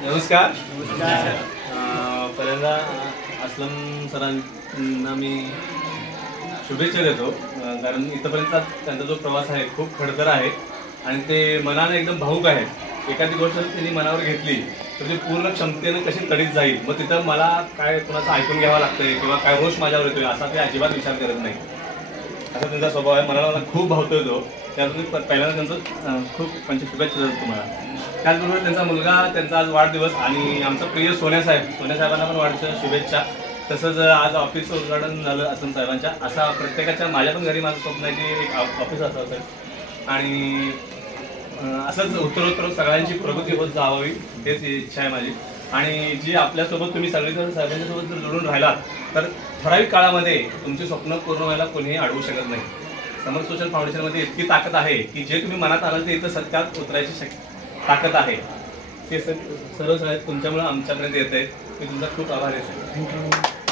नमस्कार. पहिल्यांदा असलम सरांना मी शुभेच्छा देतो, कारण इथपर्यंत त्यांचा जो प्रवास आहे खूप खडतर आहे आणि ते मनाने एकदम भावूक आहेत. एखादी गोष्ट त्यांनी मनावर घेतली तर ती पूर्ण क्षमतेने कशी तडीत जाईल, मग तिथं मला काय कोणाचं ऐकून घ्यावं लागतंय किंवा काय रोष माझ्यावर येतोय असा ते अजिबात विचार करत नाही. असा त्यांचा स्वभाव आहे. मला खूप भावतोय तो. त्यातून पहिल्यांदा त्यांचं खूप शुभेच्छा देतो तुम्हाला. त्याचबरोबर त्यांचा मुलगा, त्यांचा आज वाढदिवस आणि आमचा प्रिय सोन्या साहेबांना पण वाढदिवसाच्या शुभेच्छा. तसंच आज ऑफिसचं उद्घाटन झालं असलम साहेबांच्या. असा प्रत्येकाच्या, माझ्या पण घरी माझं स्वप्न आहे की एक ऑफिस असावं आणि असंच उत्तरोत्तर सगळ्यांची प्रगती होत जावावी हेच इच्छा आहे माझी. आणि जी आपल्यासोबत तुम्ही सगळेजण साहेबांच्यासोबत जर जोडून राहिलात तर ठराविक काळामध्ये तुमची स्वप्न पूर्ण व्हायला कोणीही अडवू शकत नाही. समर्थ सोशल फाउंडेशनमध्ये इतकी ताकद आहे की जे तुम्ही मनात आलं ते इथं सत्यात उतरायची ताकद आहे. ते सर्व साहेब तुमच्यामुळे आमच्यापर्यंत येत आहे. मी तुमचा खूप आभारी आहे. थँक्यू.